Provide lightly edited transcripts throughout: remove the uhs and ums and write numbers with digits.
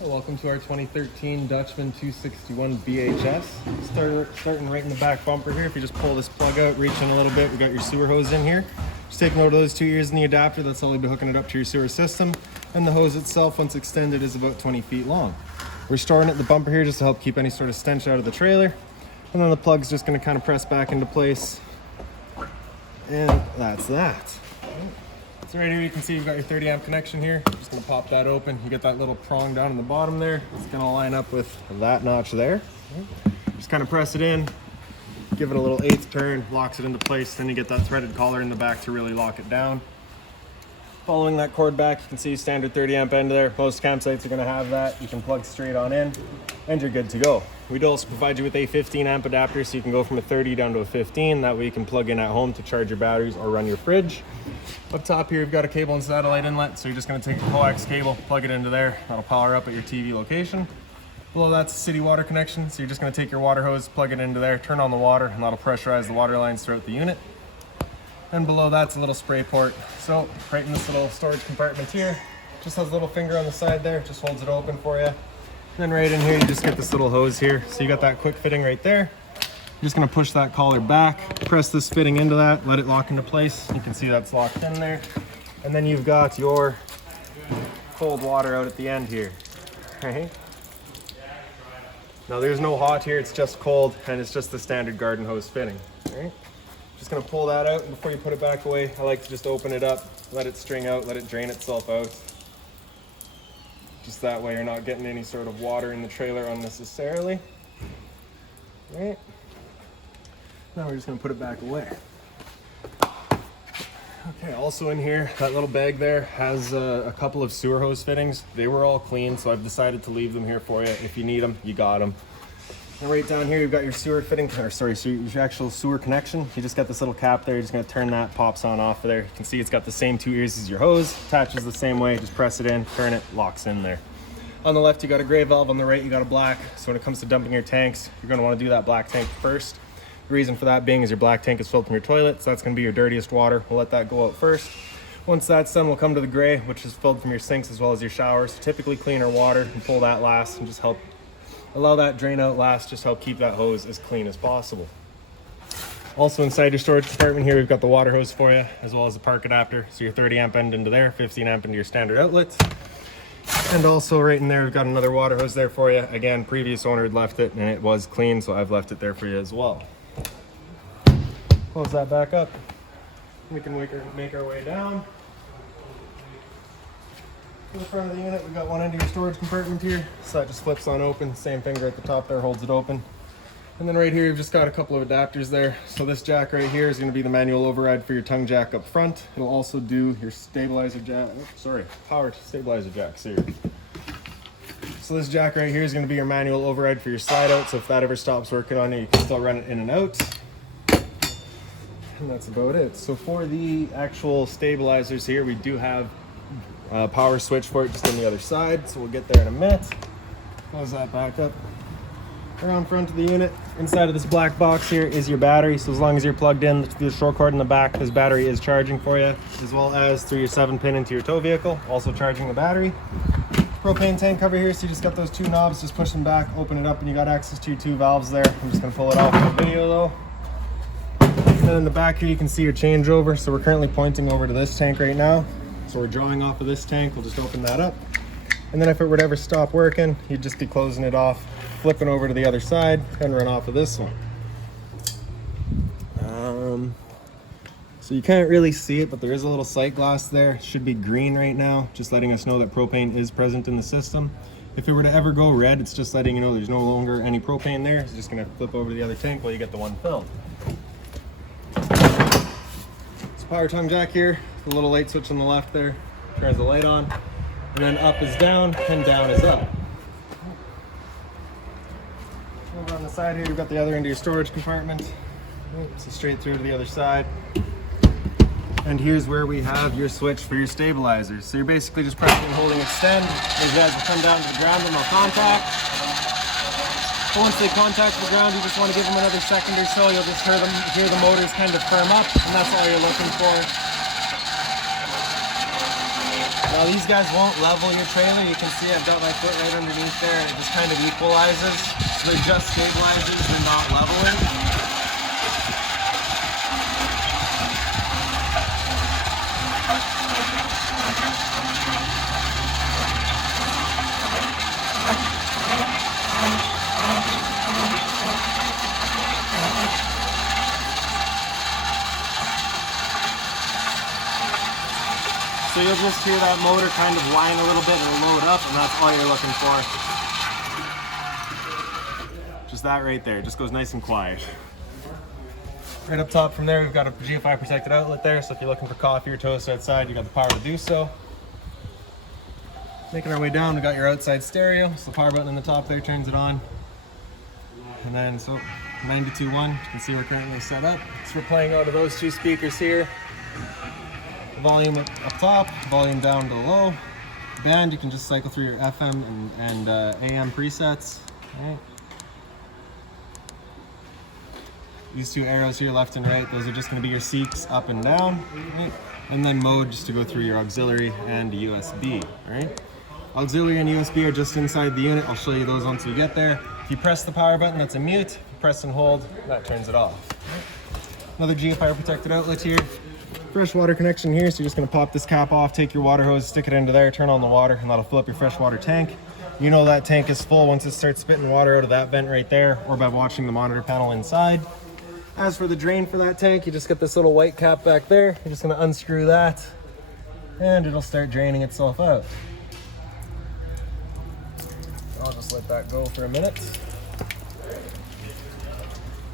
Well, welcome to our 2013 Dutchman 261 BHS. Starting right in the back bumper here. If you just pull this plug out, reach in a little bit, we got your sewer hose in here. Just take note of those 2 ears in the adapter. That's all you'll be hooking it up to your sewer system. And the hose itself, once extended, is about 20 feet long. We're storing it at the bumper here just to help keep any sort of stench out of the trailer. And then the plug's just going to kind of press back into place. And that's that. So right here you can see you've got your 30 amp connection here. Just gonna pop that open. You get that little prong down in the bottom there. It's gonna line up with that notch there. Just kind of press it in, give it a little 1/8 turn, locks it into place. Then you get that threaded collar in the back to really lock it down. Following that cord back, you can see standard 30 amp end there. Most campsites are gonna have that. You can plug straight on in and you're good to go. We do also provide you with a 15 amp adapter so you can go from a 30 down to a 15. That way you can plug in at home to charge your batteries or run your fridge. Up top here, you've got a cable and satellite inlet. So you're just gonna take a coax cable, plug it into there. That'll power up at your TV location. Below that's a city water connection. So you're just gonna take your water hose, plug it into there, turn on the water, and that'll pressurize the water lines throughout the unit. And below that's a little spray port. So right in this little storage compartment here, just has a little finger on the side there, just holds it open for you. And then right in here, you just get this little hose here. So you got that quick fitting right there. You're just gonna push that collar back, press this fitting into that, let it lock into place. You can see that's locked in there. And then you've got your cold water out at the end here, right? Now there's no hot here, it's just cold, and it's just the standard garden hose fitting, right? Just gonna pull that out, and before you put it back away, I like to just open it up, let it string out, let it drain itself out. Just that way you're not getting any sort of water in the trailer unnecessarily. Right? Now we're just gonna put it back away. Okay, also in here, that little bag there has a couple of sewer hose fittings. They were all clean, so I've decided to leave them here for you. If you need them, you got them. And right down here, you've got your sewer fitting, or sorry, your actual sewer connection. You just got this little cap there. You're just gonna turn that, pops on off of there. You can see it's got the same 2 ears as your hose, attaches the same way. Just press it in, turn it, locks in there. On the left, you got a gray valve. On the right, you got a black. So when it comes to dumping your tanks, you're gonna wanna do that black tank first. The reason for that being is your black tank is filled from your toilet, so that's gonna be your dirtiest water. We'll let that go out first. Once that's done, we'll come to the gray, which is filled from your sinks as well as your showers. So typically cleaner water, and pull that last and just help allow that drain out last, just help keep that hose as clean as possible. Also inside your storage compartment here, we've got the water hose for you, as well as the park adapter. So your 30 amp end into there, 15 amp into your standard outlet. And also right in there, we've got another water hose there for you. Again, previous owner had left it and it was clean, so I've left it there for you as well. Close that back up. We can make our way down. To the front of the unit, we've got one end of your storage compartment here. So that just flips on open. Same finger at the top there holds it open. And then right here, you've just got a couple of adapters there. So this jack right here is gonna be the manual override for your tongue jack up front. It'll also do your stabilizer jack, power stabilizer jacks here. So this jack right here is gonna be your manual override for your slide out. So if that ever stops working on you, you can still run it in and out. And that's about it. So for the actual stabilizers here, we do have a power switch for it just on the other side. So we'll get there in a minute. Close that back up. Around front of the unit, inside of this black box here is your battery. So as long as you're plugged in through the short cord in the back, this battery is charging for you, as well as through your 7-pin into your tow vehicle, also charging the battery. Propane tank cover here, so you just got those 2 knobs, just push them back, open it up, and you got access to your 2 valves there. I'm just gonna pull it off in the video though. And then in the back here, you can see your changeover. So we're currently pointing over to this tank right now. So we're drawing off of this tank. We'll just open that up. And then if it would ever stop working, you'd just be closing it off, flipping over to the other side, and run off of this one. So you can't really see it, but there is a little sight glass there. It should be green right now, just letting us know that propane is present in the system. If it were to ever go red, it's just letting you know there's no longer any propane there. It's just gonna flip over to the other tank while you get the one filled. It's power tongue jack here, the little light switch on the left there, turns the light on, and then up is down and down is up. Over on the side here, you've got the other end of your storage compartment. So straight through to the other side. And here's where we have your switch for your stabilizers. So you're basically just pressing and holding extend. These guys will come down to the ground and they'll contact. But once they contact the ground, you just want to give them another second or so. You'll just hear the motors kind of firm up, and that's all you're looking for. Now these guys won't level your trailer. You can see I've got my foot right underneath there and it just kind of equalizes. So they're just stabilizers, they're not leveling. So you'll just hear that motor kind of whine a little bit and it'll load up, and that's all you're looking for. Just that right there, just goes nice and quiet. Right up top from there, we've got a GFI protected outlet there, so if you're looking for coffee or toast outside, you got the power to do so. Making our way down, we got your outside stereo, so the power button in the top there turns it on. And then, so 92.1, you can see we're currently set up. So we're playing out of those two speakers here. Volume up top, volume down to low. Band, you can just cycle through your FM and AM presets. Right. These two arrows here, left and right, those are just going to be your seeks up and down. Right. And then mode, just to go through your auxiliary and USB. Right. Auxiliary and USB are just inside the unit. I'll show you those once we get there. If you press the power button, that's a mute. If you press and hold, that turns it off. Right. Another GFI protected outlet here. Fresh water connection here, so you're just going to pop this cap off, take your water hose, stick it into there, turn on the water, and that'll fill up your freshwater tank. You know that tank is full once it starts spitting water out of that vent right there, or by watching the monitor panel inside. As for the drain for that tank, you just get this little white cap back there. You're just going to unscrew that, and it'll start draining itself out. I'll just let that go for a minute.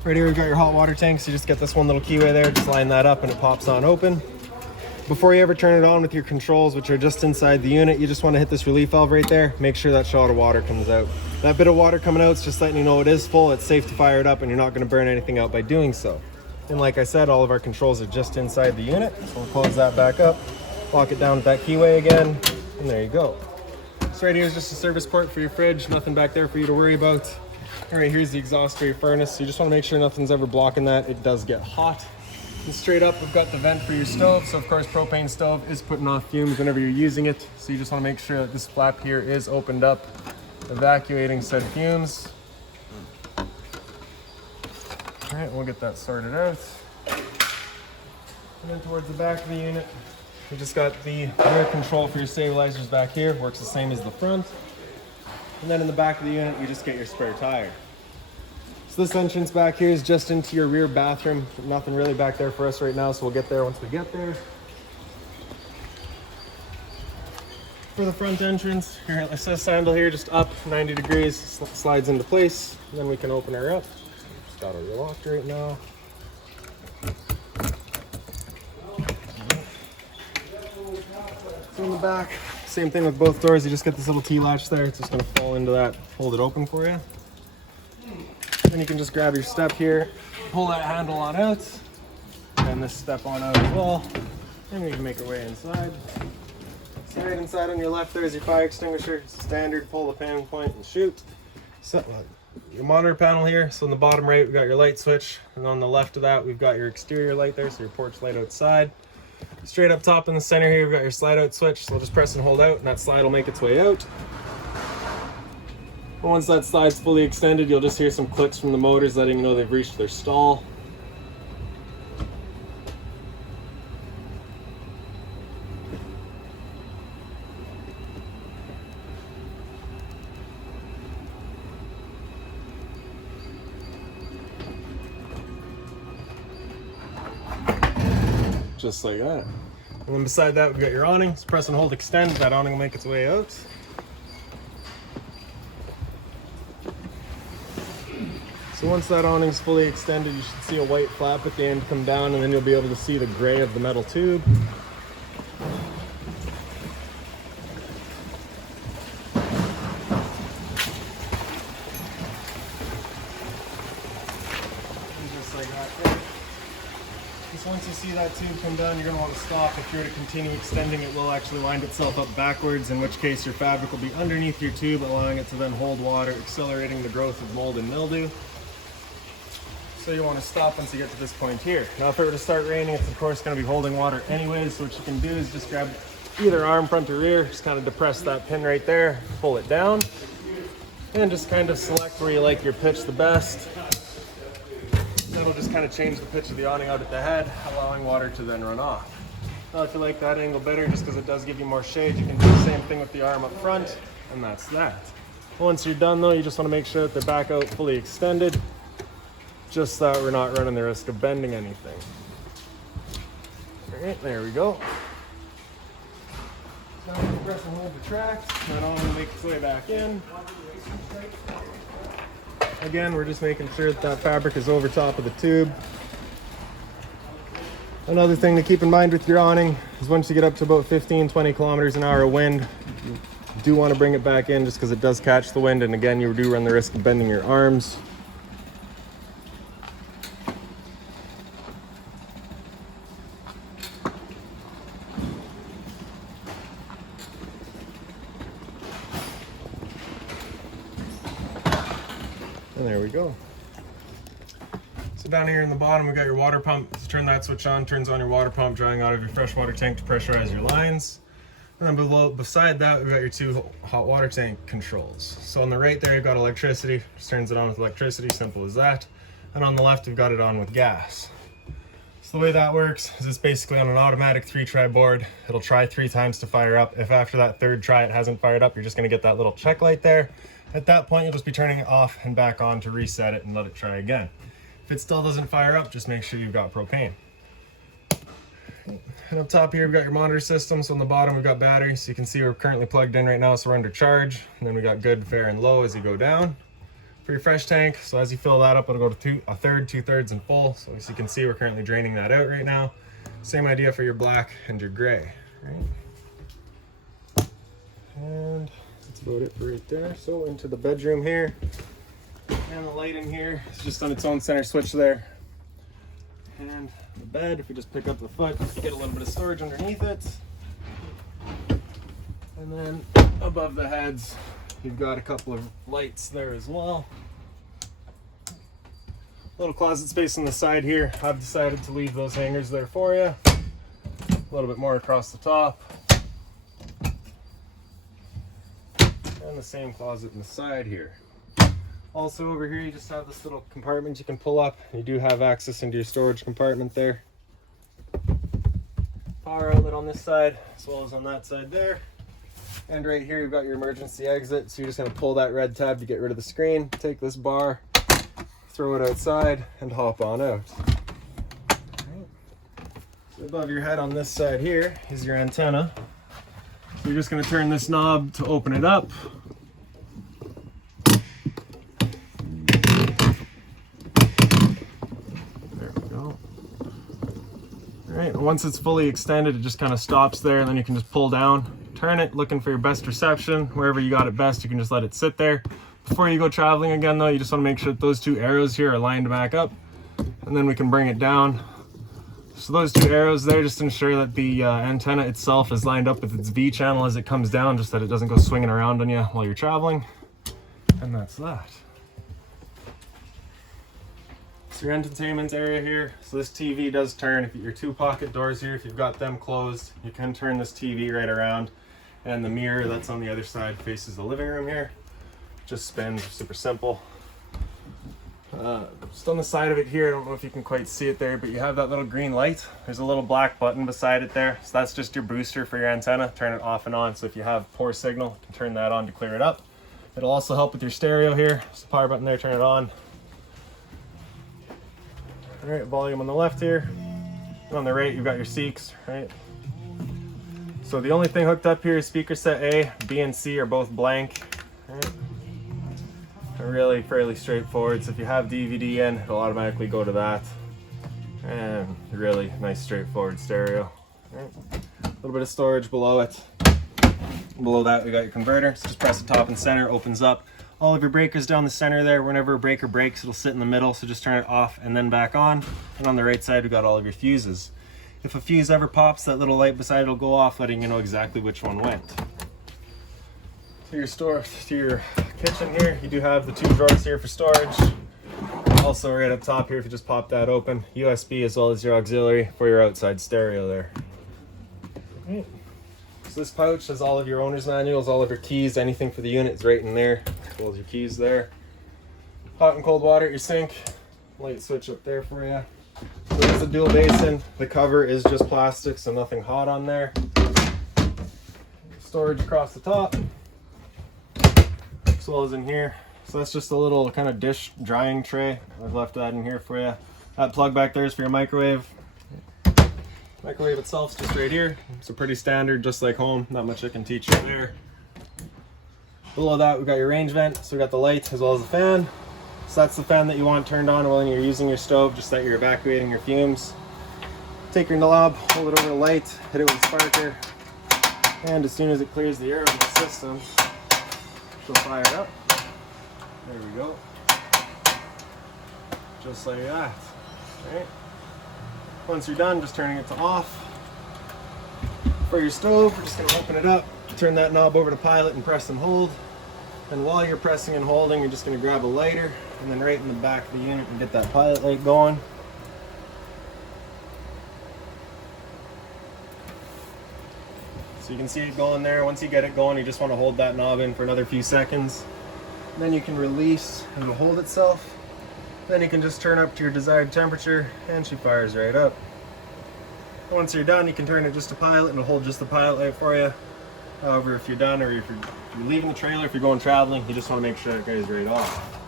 Right here we've got your hot water tank, so you just get this one little keyway there, just line that up and it pops on open. Before you ever turn it on with your controls, which are just inside the unit, you just want to hit this relief valve right there, make sure that shot of water comes out. That bit of water coming out is just letting you know it is full, it's safe to fire it up, and you're not going to burn anything out by doing so. And like I said, all of our controls are just inside the unit, so we'll close that back up, lock it down with that keyway again, and there you go. So right here is just a service port for your fridge, nothing back there for you to worry about. All right, here's the exhaust for your furnace. So you just want to make sure nothing's ever blocking that. It does get hot. And straight up, we've got the vent for your stove. So of course, propane stove is putting off fumes whenever you're using it. So you just want to make sure that this flap here is opened up, evacuating said fumes. All right, we'll get that sorted out. And then towards the back of the unit, we just got the rear control for your stabilizers back here. Works the same as the front. And then in the back of the unit, you just get your spare tire. So this entrance back here is just into your rear bathroom. Nothing really back there for us right now, so we'll get there once we get there. For the front entrance, your assist handle here, just up 90 degrees, slides into place. And then we can open her up. It's got her locked right now. So in the back, same thing with both doors. You just get this little T-latch there. It's just going to fall into that, hold it open for you. Then you can just grab your step here, pull that handle on out, and this step on out as well. And we can make our way inside. So right inside on your left there is your fire extinguisher. It's standard, pull the pan point and shoot. So your monitor panel here. So on the bottom right, we've got your light switch. And on the left of that, we've got your exterior light there, so your porch light outside. Straight up top in the center here, we've got your slide out switch. So we'll just press and hold out, and that slide will make its way out. And once that slide's fully extended, you'll just hear some clicks from the motors letting you know they've reached their stall. Just like that. And then beside that, we've got your awning. Just press and hold extend. That awning will make its way out. So once that awning's fully extended, you should see a white flap at the end come down, and then you'll be able to see the gray of the metal tube. And just like that there. Just once you see that tube come down, you're going to want to stop. If you're to continue extending, it will actually wind itself up backwards, in which case your fabric will be underneath your tube, allowing it to then hold water, accelerating the growth of mold and mildew. So you want to stop once you get to this point here. Now if it were to start raining, it's of course going to be holding water anyways, so what you can do is just grab either arm, front or rear, just kind of depress that pin right there, pull it down, and just kind of select where you like your pitch the best. That'll just kind of change the pitch of the awning out at the head, allowing water to then run off. Now if you like that angle better, just because it does give you more shade, you can do the same thing with the arm up front, and that's that. Once you're done though, you just want to make sure that they're back out fully extended, just so that we're not running the risk of bending anything. All right, there we go. Now we press and hold the tracks, that all will make its way back in. Again, we're just making sure that that fabric is over top of the tube. Another thing to keep in mind with your awning is once you get up to about 15-20 kilometers an hour of wind, you do want to bring it back in just because it does catch the wind, and again, you do run the risk of bending your arms. And there we go. So down here in the bottom, we got your water pump. So turn that switch on, turns on your water pump, drawing out of your freshwater tank to pressurize your lines. And then beside that, we've got your two hot water tank controls. So on the right there, you've got electricity, just turns it on with electricity, simple as that. And on the left, we've got it on with gas. So the way that works is it's basically on an automatic 3-try board. It'll try 3 times to fire up. If after that 3rd try it hasn't fired up, you're just gonna get that little check light there. At that point, you'll just be turning it off and back on to reset it and let it try again. If it still doesn't fire up, just make sure you've got propane. And up top here, we've got your monitor system. So on the bottom, we've got batteries. So you can see we're currently plugged in right now, so we're under charge. And then we got good, fair, and low as you go down. For your fresh tank, so as you fill that up, it'll go to 1/3, 2/3, and full. So as you can see, we're currently draining that out right now. Same idea for your black and your gray. Right? And that's about it for right there. So into the bedroom here. And the light in here is just on its own center switch there. And the bed, if you just pick up the foot, you get a little bit of storage underneath it. And then above the heads, you've got a couple of lights there as well. Little closet space on the side here. I've decided to leave those hangers there for you. A little bit more across the top. And the same closet in the side here. Also over here, you just have this little compartment you can pull up. You do have access into your storage compartment there. Power outlet on this side, as well as on that side there. And right here, you've got your emergency exit. So you're just gonna pull that red tab to get rid of the screen, take this bar, throw it outside, and hop on out. So above your head on this side here is your antenna. So you're just gonna turn this knob to open it up. Right, once it's fully extended, it just kind of stops there, and then you can just pull down, turn it, looking for your best reception. Wherever you got it best, you can just let it sit there. Before you go traveling again though, you just want to make sure that those 2 arrows here are lined back up, and then we can bring it down. So those 2 arrows there just ensure that the antenna itself is lined up with its V channel as it comes down, just that it doesn't go swinging around on you while you're traveling. And that's that. Your entertainment area here. So this TV does turn. If your 2 pocket doors here, if you've got them closed, you can turn this TV right around, and the mirror that's on the other side faces the living room here. Just spins, super simple. Just on the side of it here, I don't know if you can quite see it there, but you have that little green light. There's a little black button beside it there. So that's just your booster for your antenna. Turn it off and on. So if you have poor signal, you can turn that on to clear it up. It'll also help with your stereo here. Just the power button there, turn it on. All right, volume on the left here. And on the right, you've got your Seeks, right? So the only thing hooked up here is speaker set A. B and C are both blank. Right? They're really fairly straightforward. So if you have DVD in, it'll automatically go to that. And really nice straightforward stereo. Right? A little bit of storage below it. Below that, we got your converter. So just press the top and center, opens up. All of your breakers down the center there. Whenever a breaker breaks, it'll sit in the middle, so just turn it off and then back on. And on the right side, we've got all of your fuses. If a fuse ever pops, that little light beside it will go off, letting you know exactly which one went. To your kitchen here, you do have the 2 drawers here for storage. Also right up top here, if you just pop that open, USB as well as your auxiliary for your outside stereo there. Right. So this pouch has all of your owner's manuals, all of your keys, anything for the unit is right in there, as well as your keys there. Hot and cold water at your sink. Light switch up there for you. So there's a dual basin. The cover is just plastic, so nothing hot on there. Storage across the top, as well as in here. So that's just a little kind of dish drying tray. I've left that in here for you. That plug back there is for your microwave. Microwave itself is just right here. So pretty standard, just like home. Not much I can teach you there. Below that, we've got your range vent. So we got the light as well as the fan. So that's the fan that you want turned on when you're using your stove, just that you're evacuating your fumes. Take your knob, hold it over the light, hit it with a sparker, and as soon as it clears the air on the system, she'll fire up. There we go. Just like that. Right? Once you're done, just turning it to off. For your stove, we're just going to open it up, turn that knob over to pilot and press and hold. And while you're pressing and holding, you're just going to grab a lighter and then right in the back of the unit and get that pilot light going. So you can see it going there. Once you get it going, you just want to hold that knob in for another few seconds. And then you can release and it'll hold itself. Then you can just turn up to your desired temperature and she fires right up. Once you're done, you can turn it just to pilot and it'll hold just the pilot light for you. However, if you're done or if you're leaving the trailer, if you're going traveling, you just want to make sure it goes right off.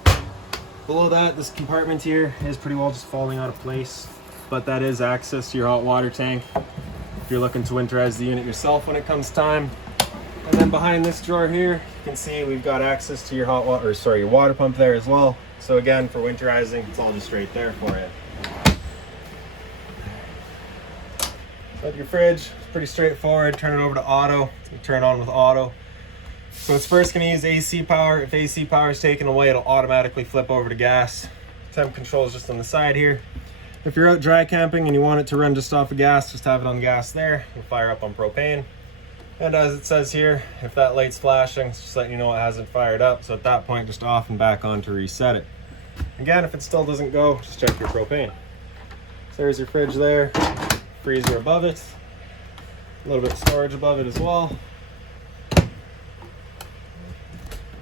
Below that, this compartment here is pretty well just falling out of place, but that is access to your hot water tank if you're looking to winterize the unit yourself when it comes time. And then behind this drawer here, you can see we've got access to your your water pump there as well. So again, for winterizing, it's all just right there for you. But your fridge is pretty straightforward. Turn it over to auto. Turn on with auto. So it's first going to use AC power. If AC power is taken away, it'll automatically flip over to gas. Temp control is just on the side here. If you're out dry camping and you want it to run just off of gas, just have it on gas there. It'll fire up on propane. And as it says here, if that light's flashing, it's just letting you know it hasn't fired up. So at that point, just off and back on to reset it. Again, if it still doesn't go, just check your propane. So there's your fridge there, freezer above it, a little bit of storage above it as well.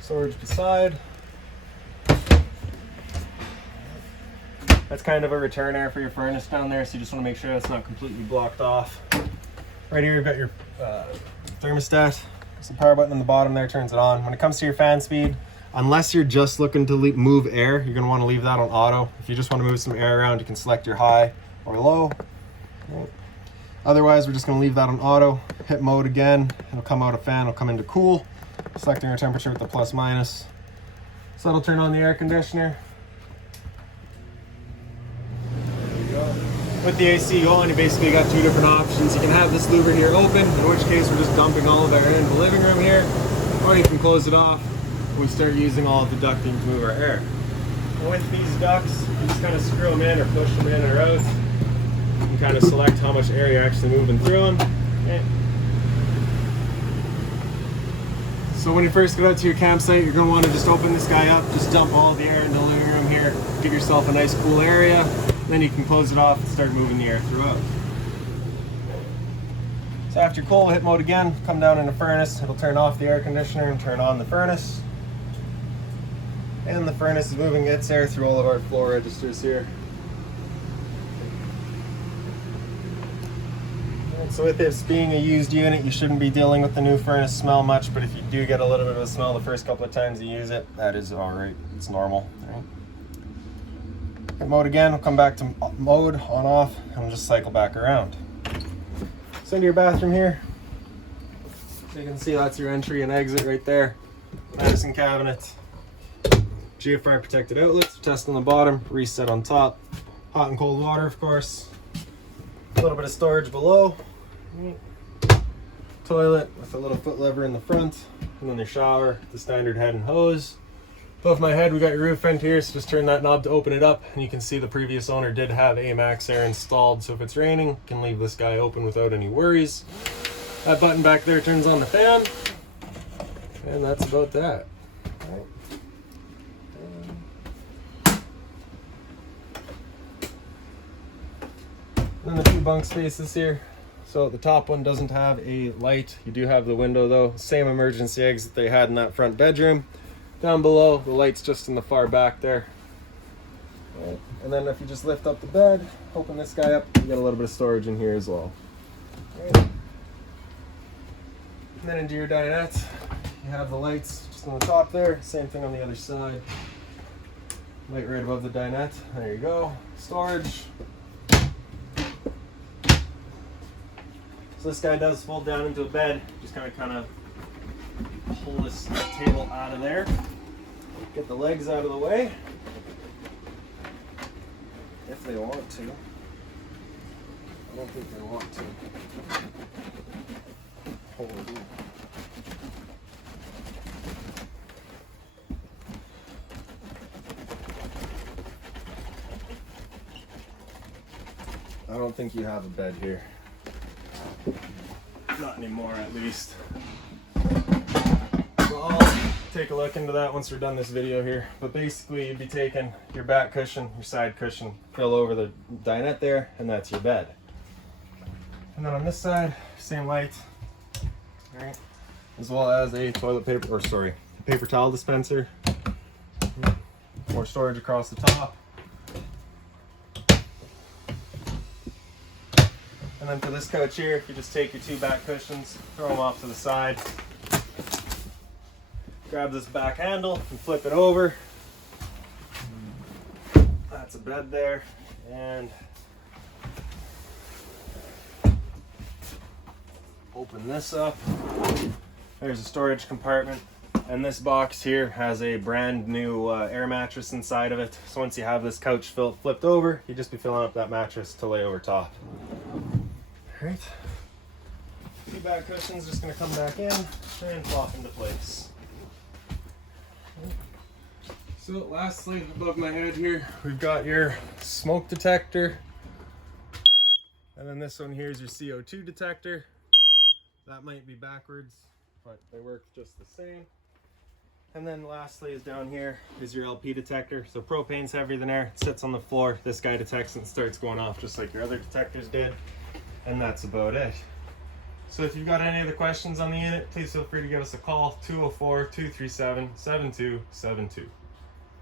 Storage beside. That's kind of a return air for your furnace down there, so you just want to make sure that's not completely blocked off. Right here, you've got your thermostat. There's the power button on the bottom there, turns it on. When it comes to your fan speed, unless you're just looking to move air, you're going to want to leave that on auto. If you just want to move some air around, you can select your high or low. Otherwise, we're just going to leave that on auto. Hit mode again. It'll come out of fan, it'll come into cool. Selecting our temperature with the plus minus. So that'll turn on the air conditioner. There we go. With the AC going, you basically got two different options. You can have this louver here open, in which case we're just dumping all of our air into the living room here. Or you can close it off and we start using all of the ducting to move our air. And with these ducts, you just kind of screw them in or push them in or out. You can kind of select how much air you're actually moving through them. Okay. So when you first get out to your campsite, you're going to want to just open this guy up, just dump all the air into the living room here, give yourself a nice cool area, then you can close it off and start moving the air throughout. So after you're cool, hit mode again, come down in the furnace, it'll turn off the air conditioner and turn on the furnace. And the furnace is moving its air through all of our floor registers here. So with this being a used unit, you shouldn't be dealing with the new furnace smell much, but if you do get a little bit of a smell the first couple of times you use it, that is alright, it's normal. Right? Hit mode again, we'll come back to mode, on off, and we'll just cycle back around. So into your bathroom here, so you can see that's your entry and exit right there. Medicine cabinet, GFI protected outlets, test on the bottom, reset on top, hot and cold water of course, a little bit of storage below. Toilet with a little foot lever in the front, and then your shower, the standard head and hose. Above my head we got your roof vent here, so just turn that knob to open it up, and you can see the previous owner did have AMAX air installed, so if it's raining, you can leave this guy open without any worries. That button back there turns on the fan, and that's about that. Right. And then the two bunk spaces here. So the top one doesn't have a light. You do have the window though. Same emergency exit they had in that front bedroom. Down below, the light's just in the far back there. Right. And then if you just lift up the bed, open this guy up, you got a little bit of storage in here as well. Right. And then into your dinette, you have the lights just on the top there. Same thing on the other side. Light right above the dinette. There you go. Storage. So this guy does fold down into a bed. Just kind of pull this table out of there. Get the legs out of the way. If they want to. I don't think they want to. Hold it. I don't think you have a bed here. Not anymore, at least. So I'll take a look into that once we're done this video here. But basically, you'd be taking your back cushion, your side cushion, fill over the dinette there, and that's your bed. And then on this side, same light, right? As well as a toilet paper, or sorry, paper towel dispenser. More storage across the top. And then for this couch here, you just take your two back cushions, throw them off to the side. Grab this back handle and flip it over. That's a bed there. And open this up. There's a storage compartment. And this box here has a brand new air mattress inside of it. So once you have this couch flipped over, you just be filling up that mattress to lay over top. Alright, two back cushions just going to come back in and plop into place. So lastly, above my head here, we've got your smoke detector. And then this one here is your CO2 detector. That might be backwards, but they work just the same. And then lastly is down here is your LP detector. So propane's heavier than air, it sits on the floor. This guy detects and starts going off just like your other detectors did. And that's about it. So if you've got any other questions on the unit, please feel free to give us a call, 204-237-7272.